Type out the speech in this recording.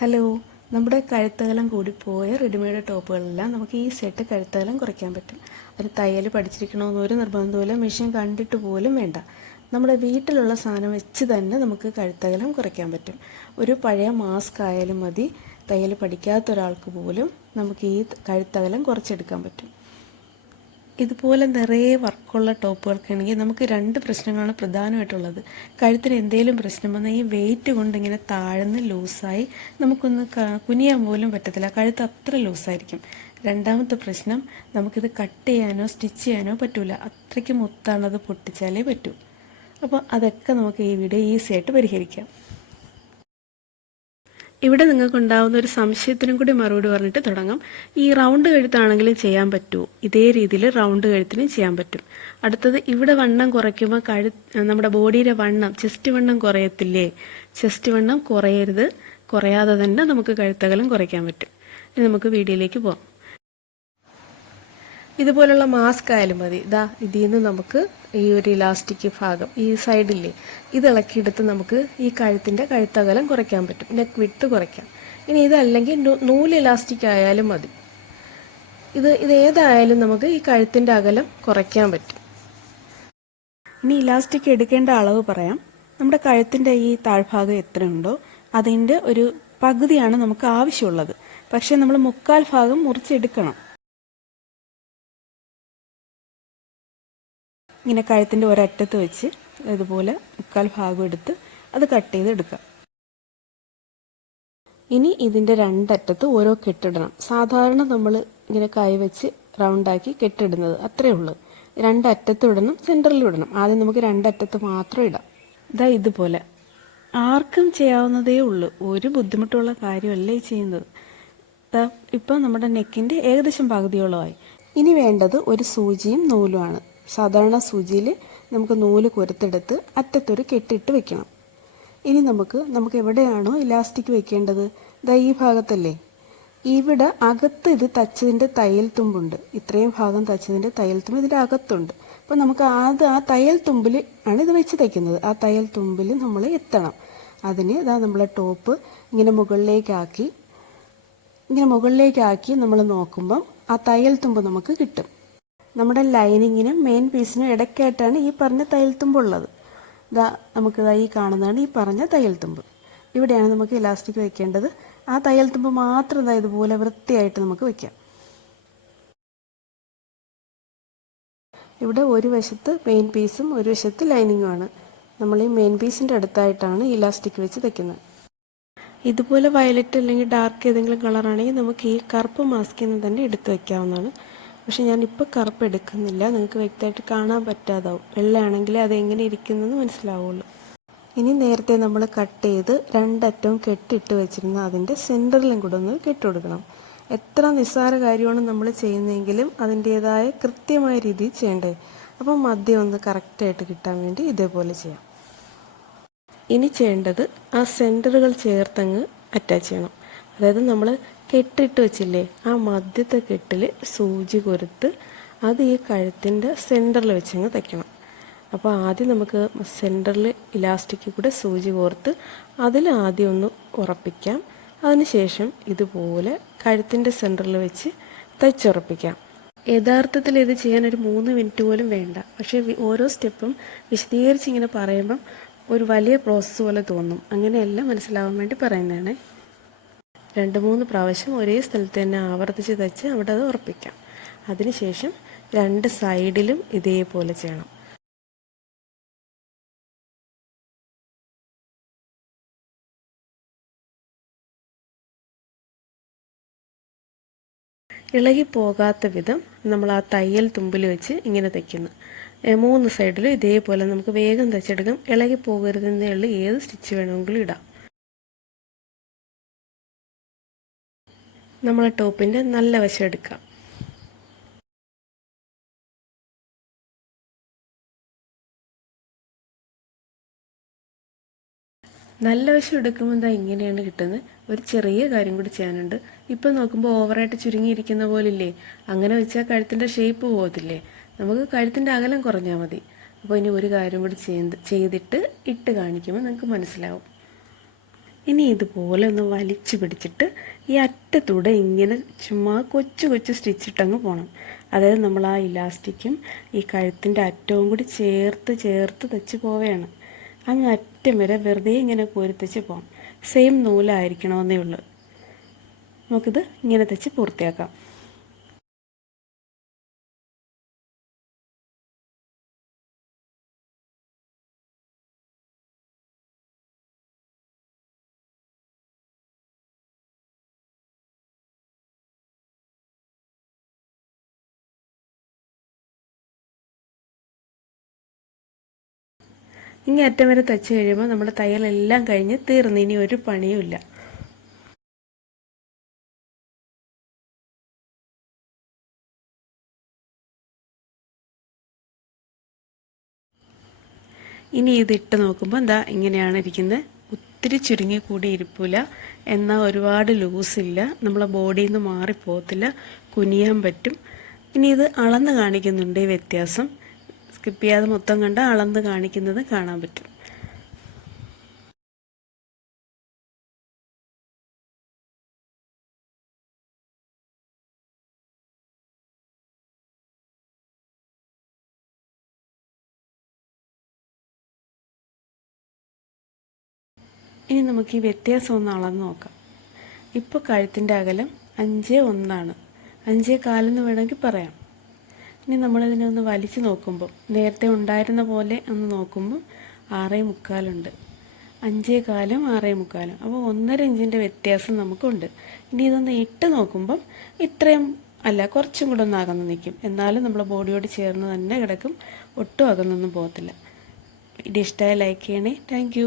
Hello, നമ്മുടെ കഴുത്തകലം കൂടിപ്പോയ readymade ടോപ്പുകളെല്ലാം നമുക്ക് ഈസിയായിട്ട് കഴുത്തകലം കുറയ്ക്കാൻ പറ്റും. ഒരു തയ്യൽ പഠിച്ചിരിക്കണമെന്ന് ഒരു നിർബന്ധമില്ല, മെഷീൻ കണ്ടിട്ട് പോലും വേണ്ട. നമ്മുടെ വീട്ടിലുള്ള സാധനം വെച്ച് തന്നെ നമുക്ക് കഴുത്തകലം കുറയ്ക്കാൻ പറ്റും. ഒരു പഴയ മാസ്ക് ആയാലും മതി, തയ്യൽ പഠിക്കാത്ത ഒരാൾക്ക് പോലും നമുക്ക് ഈ കഴുത്തകലം കുറച്ചെടുക്കാൻ പറ്റും. ഇതുപോലെ നിറയെ വർക്കുള്ള ടോപ്പുകൾക്കാണെങ്കിൽ നമുക്ക് രണ്ട് പ്രശ്നങ്ങളാണ് പ്രധാനമായിട്ടുള്ളത്. കഴുത്തിന് എന്തെങ്കിലും പ്രശ്നം വന്നാൽ ഈ വെയിറ്റ് കൊണ്ട് ഇങ്ങനെ താഴ്ന്ന് ലൂസായി നമുക്കൊന്ന് കുനിയാൻ പോലും പറ്റത്തില്ല, കഴുത്ത് അത്ര ലൂസായിരിക്കും. രണ്ടാമത്തെ പ്രശ്നം, നമുക്കിത് കട്ട് ചെയ്യാനോ സ്റ്റിച്ച് ചെയ്യാനോ പറ്റില്ല, അത്രയ്ക്ക് മുത്താണത്, പൊട്ടിച്ചാലേ പറ്റൂ. അപ്പോൾ അതൊക്കെ നമുക്ക് ഈ വീഡിയോ ഈസി ആയിട്ട് പരിഹരിക്കാം. ഇവിടെ നിങ്ങൾക്കുണ്ടാവുന്ന ഒരു സംശയത്തിനും കൂടി മറുപടി പറഞ്ഞിട്ട് തുടങ്ങാം. ഈ റൗണ്ട് കഴുത്താണെങ്കിലും ചെയ്യാൻ പറ്റുമോ? ഇതേ രീതിയിൽ റൗണ്ട് കഴുത്തിനും ചെയ്യാൻ പറ്റും. അടുത്തത്, ഇവിടെ വണ്ണം കുറയ്ക്കുമ്പോൾ നമ്മുടെ ബോഡിയുടെ വണ്ണം, ചെസ്റ്റ് വണ്ണം കുറയത്തില്ലേ? ചെസ്റ്റ് വണ്ണം കുറയരുത്, കുറയാതെ തന്നെ നമുക്ക് കഴുത്തകലം കുറയ്ക്കാൻ പറ്റും. ഇനി നമുക്ക് വീഡിയോയിലേക്ക് പോകാം. ഇതുപോലുള്ള മാസ്ക് ആയാലും മതി. ഇതിൽ നിന്ന് നമുക്ക് ഈ ഒരു ഇലാസ്റ്റിക് ഭാഗം, ഈ സൈഡില്ലേ, ഇത് ഇളക്കിയെടുത്ത് നമുക്ക് ഈ കഴുത്തകലം കുറയ്ക്കാൻ പറ്റും, നെക്ക് വിട്ട് കുറയ്ക്കാം. ഇനി ഇതല്ലെങ്കിൽ നൂല് ഇലാസ്റ്റിക് ആയാലും മതി. ഇത് ഏതായാലും നമുക്ക് ഈ കഴുത്തിൻ്റെ അകലം കുറയ്ക്കാൻ പറ്റും. ഇനി ഇലാസ്റ്റിക് എടുക്കേണ്ട അളവ് പറയാം. നമ്മുടെ കഴുത്തിൻ്റെ ഈ താഴ്ഭാഗം എത്രയുണ്ടോ അതിൻ്റെ ഒരു പകുതിയാണ് നമുക്ക് ആവശ്യമുള്ളത്. പക്ഷേ നമ്മൾ 1/4 ഭാഗം മുറിച്ചെടുക്കണം. ഇങ്ങനെ കഴുത്തിൻ്റെ ഒരറ്റത്ത് വെച്ച് ഇതുപോലെ 1/4 ഭാഗം എടുത്ത് അത് കട്ട് ചെയ്തെടുക്കാം. ഇനി ഇതിൻ്റെ രണ്ടറ്റത്ത് ഓരോ കെട്ടിടണം. സാധാരണ നമ്മൾ ഇങ്ങനെ കൈ വെച്ച് റൗണ്ടാക്കി കെട്ടിടുന്നത് അത്രയേ ഉള്ളൂ. രണ്ടറ്റത്തും ഇടണം, സെൻറ്ററിലും ഇടണം. ആദ്യം നമുക്ക് രണ്ടറ്റത്ത് മാത്രം ഇടാം. ഇതുപോലെ ആർക്കും ചെയ്യാവുന്നതേ ഉള്ളൂ, ഒരു ബുദ്ധിമുട്ടുള്ള കാര്യമല്ല ഈ ചെയ്യുന്നത്. ഇപ്പം നമ്മുടെ നെക്കിൻ്റെ ഏകദേശം പകുതിയോളമായി. ഇനി വേണ്ടത് ഒരു സൂചിയും നൂലുമാണ്. സാധാരണ സൂചിയിൽ നമുക്ക് നൂല് കൊരുത്തെടുത്ത് അറ്റത്തൊരു കെട്ടിട്ട് വെക്കണം. ഇനി നമുക്ക് എവിടെയാണോ ഇലാസ്റ്റിക് വെക്കേണ്ടത്, ഈ ഭാഗത്തല്ലേ, ഇവിടെ അകത്ത് ഇത് തച്ചതിൻ്റെ തയ്യൽ തുമ്പുണ്ട്. ഇത്രയും ഭാഗം തച്ചതിൻ്റെ തയ്യൽ തുമ്പ് ഇതിൻ്റെ അകത്തുണ്ട്. അപ്പോൾ നമുക്ക് ആ തയ്യൽ തുമ്പിൽ ആണ് ഇത് വെച്ച് തയ്ക്കുന്നത്. ആ തയ്യൽ തുമ്പിൽ നമ്മൾ എത്തണം. അതിന് നമ്മളെ ടോപ്പ് ഇങ്ങനെ മുകളിലേക്കാക്കി നമ്മൾ നോക്കുമ്പം ആ തയ്യൽ തുമ്പ് നമുക്ക് കിട്ടും. നമ്മുടെ ലൈനിങ്ങിനും മെയിൻ പീസിനും ഇടയ്ക്കായിട്ടാണ് ഈ പറഞ്ഞ തയ്യൽ തുമ്പുള്ളത്. നമുക്ക് ഈ കാണുന്നതാണ് ഈ പറഞ്ഞ തയ്യൽ തുമ്പ്. ഇവിടെയാണ് നമുക്ക് ഇലാസ്റ്റിക് വെക്കേണ്ടത്. ആ തയ്യൽ തുമ്പ് മാത്രം ഇതുപോലെ വൃത്തിയായിട്ട് നമുക്ക് വെക്കാം. ഇവിടെ ഒരു വശത്ത് മെയിൻ പീസും ഒരു വശത്ത് ലൈനിങ്ങുമാണ്. നമ്മൾ ഈ മെയിൻ പീസിൻ്റെ അടുത്തായിട്ടാണ് ഇലാസ്റ്റിക് വെച്ച് തയ്ക്കുന്നത്. ഇതുപോലെ വയലറ്റ് അല്ലെങ്കിൽ ഡാർക്ക് ഏതെങ്കിലും കളറാണെങ്കിൽ നമുക്ക് ഈ കറുപ്പ് മാസ്കിൽ നിന്ന് തന്നെ എടുത്ത് വയ്ക്കാവുന്നതാണ്. പക്ഷെ ഞാനിപ്പോൾ കറുപ്പ് എടുക്കുന്നില്ല, നിങ്ങൾക്ക് വ്യക്തമായിട്ട് കാണാൻ പറ്റാതാവും. വെള്ളയാണെങ്കിൽ അതെങ്ങനെ ഇരിക്കുന്നതെന്ന് മനസ്സിലാവുള്ളൂ. ഇനി നേരത്തെ നമ്മൾ കട്ട് ചെയ്ത് രണ്ടറ്റവും കെട്ടിട്ട് വെച്ചിരുന്ന അതിൻ്റെ സെൻറ്ററിലും കൂടെ ഒന്ന് കെട്ടുകൊടുക്കണം. എത്ര നിസ്സാര കാര്യമാണ് നമ്മൾ ചെയ്യുന്നതെങ്കിലും അതിൻ്റേതായ കൃത്യമായ രീതിയിൽ ചെയ്യണ്ടേ. അപ്പം മദ്യം ഒന്ന് കറക്റ്റായിട്ട് കിട്ടാൻ വേണ്ടി ഇതേപോലെ ചെയ്യാം. ഇനി ചെയ്യേണ്ടത് ആ സെൻറ്ററുകൾ ചേർത്തങ്ങ് അറ്റാച്ച് ചെയ്യണം. അതായത് നമ്മൾ കെട്ടിട്ട് വെച്ചില്ലേ, ആ മധ്യത്തെ കെട്ടിൽ സൂചി കൊരുത്ത് അത് ഈ കഴുത്തിൻ്റെ സെൻറ്ററിൽ വെച്ചങ്ങ് തയ്ക്കണം. അപ്പോൾ ആദ്യം നമുക്ക് സെൻറ്ററിൽ ഇലാസ്റ്റിക്കിൽ കൂടെ സൂചി കോർത്ത് അതിൽ ആദ്യം ഒന്ന് ഉറപ്പിക്കാം. അതിനുശേഷം ഇതുപോലെ കഴുത്തിൻ്റെ സെൻറ്ററിൽ വെച്ച് തയ്ച്ചുറപ്പിക്കാം. യഥാർത്ഥത്തിൽ ഇത് ചെയ്യാൻ ഒരു 3 മിനിറ്റ് പോലും വേണ്ട. പക്ഷേ ഓരോ സ്റ്റെപ്പും വിശദീകരിച്ച് ഇങ്ങനെ പറയുമ്പം ഒരു വലിയ പ്രോസസ്സ് പോലെ തോന്നും. അങ്ങനെയല്ല, മനസ്സിലാവാൻ വേണ്ടി പറയുന്നതാണ്. 2-3 പ്രാവശ്യം ഒരേ സ്ഥലത്ത് തന്നെ ആവർത്തിച്ച് തയ്ച്ച് അവിടെ അത് ഉറപ്പിക്കാം. അതിനുശേഷം 2 സൈഡിലും ഇതേപോലെ ചെയ്യണം. ഇളകിപ്പോകാത്ത വിധം നമ്മൾ ആ തയ്യൽ തുമ്പിൽ വെച്ച് ഇങ്ങനെ തയ്ക്കുന്നു. 3 സൈഡിലും ഇതേപോലെ നമുക്ക് വേഗം തയ്ച്ചെടുക്കാം. ഇളകിപ്പോകരുതെന്നേ ഉള്ളൂ, ഏത് സ്റ്റിച്ച് വേണമെങ്കിലും ഇടാം. നമ്മളെ ടോപ്പിൻ്റെ നല്ല വശം എടുക്കാം. നല്ല വശം എടുക്കുമ്പോൾ ഇങ്ങനെയാണ് കിട്ടുന്നത്. ഒരു ചെറിയ കാര്യം കൂടി ചെയ്യാനുണ്ട്. ഇപ്പം നോക്കുമ്പോൾ ഓവറായിട്ട് ചുരുങ്ങിയിരിക്കുന്ന പോലില്ലേ, അങ്ങനെ വെച്ചാൽ കഴുത്തിൻ്റെ ഷേപ്പ് പോകത്തില്ലേ. നമുക്ക് കഴുത്തിൻ്റെ അകലം കുറഞ്ഞാൽ മതി. അപ്പോൾ ഇനി ഒരു കാര്യം കൂടി ചെയ്തിട്ട് ഇട്ട് കാണിക്കുമ്പോൾ നിങ്ങൾക്ക് മനസ്സിലാവും. ഇനി ഇതുപോലെ ഒന്ന് വലിച്ചു പിടിച്ചിട്ട് ഈ അറ്റത്തൂടെ ഇങ്ങനെ ചുമ്മാ കൊച്ചു കൊച്ചു സ്റ്റിച്ചിട്ടങ്ങ് പോകണം. അതായത് നമ്മൾ ആ ഇലാസ്റ്റിക്കും ഈ കഴുത്തിൻ്റെ അറ്റവും കൂടി ചേർത്ത് ചേർത്ത് തെച്ച് പോവുകയാണ്. അങ്ങ് അറ്റം വരെ വെറുതെ ഇങ്ങനെ കോരിത്തെച്ച് പോകാം. സെയിം നൂലായിരിക്കണമെന്നേ ഉള്ളൂ. നമുക്കിത് ഇങ്ങനെ തെച്ച് പൂർത്തിയാക്കാം. ഇങ്ങനെ അറ്റം വരെ തച്ച് കഴിയുമ്പോൾ നമ്മുടെ തയ്യലെല്ലാം കഴിഞ്ഞ് തീർന്ന്. ഇനി ഒരു പണിയും ഇല്ല. ഇനി ഇതിട്ട് നോക്കുമ്പോൾ എന്താ ഇങ്ങനെയാണ് ഇരിക്കുന്നത്. ഒത്തിരി ചുരുങ്ങി കൂടി ഇരിപ്പില്ല, എന്നാൽ ഒരുപാട് ലൂസില്ല, നമ്മളെ ബോഡിയിൽ നിന്ന് മാറിപ്പോകത്തില്ല, കുനിയാൻ പറ്റും. ഇനി ഇത് അളന്ന് കാണിക്കുന്നുണ്ട്. ഈ വ്യത്യാസം സ്കിപ്പ് ചെയ്യാതെ മൊത്തം കണ്ട് അളന്ന് കാണിക്കുന്നത് കാണാൻ പറ്റും. ഇനി നമുക്ക് ഈ വ്യത്യാസം ഒന്ന് അളന്ന് നോക്കാം. ഇപ്പോൾ കഴുത്തിൻ്റെ അകലം 5.1 5.4 വേണമെങ്കിൽ പറയാം. ഇനി നമ്മളിതിനെ ഒന്ന് വലിച്ചു നോക്കുമ്പോൾ നേരത്തെ ഉണ്ടായിരുന്ന പോലെ ഒന്ന് നോക്കുമ്പോൾ 6.25 ഉണ്ട്. 5.4 6.25, അപ്പോൾ 1.5 ഇഞ്ചിൻ്റെ വ്യത്യാസം നമുക്കുണ്ട്. ഇനി ഇതൊന്ന് ഇട്ട് നോക്കുമ്പം ഇത്രയും അല്ല, കുറച്ചും കൂടെ ഒന്ന് അകന്ന് നിൽക്കും. എന്നാലും നമ്മളെ ബോഡിയോട് ചേർന്ന് തന്നെ കിടക്കും, ഒട്ടും അകന്നൊന്നും പോകത്തില്ല. ഇത് ഇഷ്ടമായി ലൈക്ക് ചെയ്യണേ. താങ്ക്